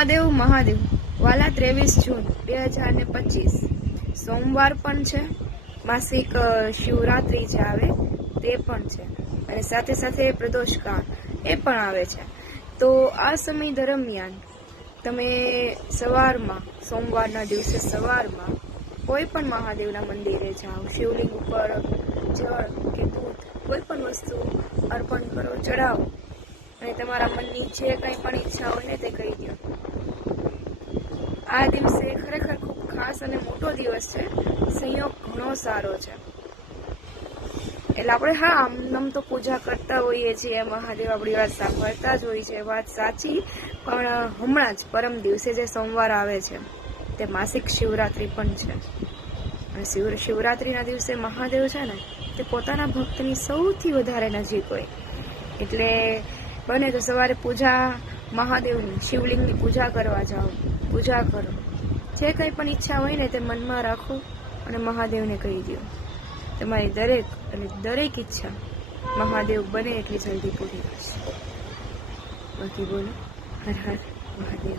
મહાદેવ મહાદેવ. વાલા ત્રેવીસ જૂન, બે હજાર ને પચીસ. સોમવાર પણ છે. માસિક શિવરાત્રિ જે આવે, તે પણ છે. અને સાથે સાથે પ્રદોષકાળ એ પણ આવે છે. તો આ સમય દરમિયાન તમે સવારમાં, સોમવારના દિવસે સવારમાં કોઈ પણ મહાદેવના મંદિરે જાઓ, શિવલિંગ ઉપર જળ, કે દૂધ, કોઈ પણ વસ્તુ અર્પણ કરો ચડાવો અને તમારા મનની જે કંઈ પણ ઈચ્છા હોય ને તે કહી દો. આ દિવસે ખરેખર ખૂબ ખાસ અને મોટો દિવસ છે. સંયોગ ઘણો સારો છે. એટલે આપણે હા, આમ તો પૂજા કરતા હોઈએ છીએ, મહાદેવ આપણી વાત સાંભળતા જ હોય છે વાત સાચી. પણ હમણાં જ, પરમ દિવસે જે સોમવાર આવે છે, તે માસિક શિવરાત્રિ પણ છે. અને શિવ, શિવરાત્રિના દિવસે મહાદેવ છે ને, તે પોતાના ભક્તની સૌથી વધારે નજીક હોય. એટલે બને તો સવારે પૂજા મહાદેવની, શિવલિંગની પૂજા કરવા જાઓ. પૂજા કરો. જે કંઈ પણ ઈચ્છા હોય ને તે મનમાં રાખો અને મહાદેવને કહી દો તમારી દરેક અને દરેક ઈચ્છા મહાદેવ બને એટલી જલ્દી પૂરી થશે બાકી બોલો. હર હર મહાદેવ.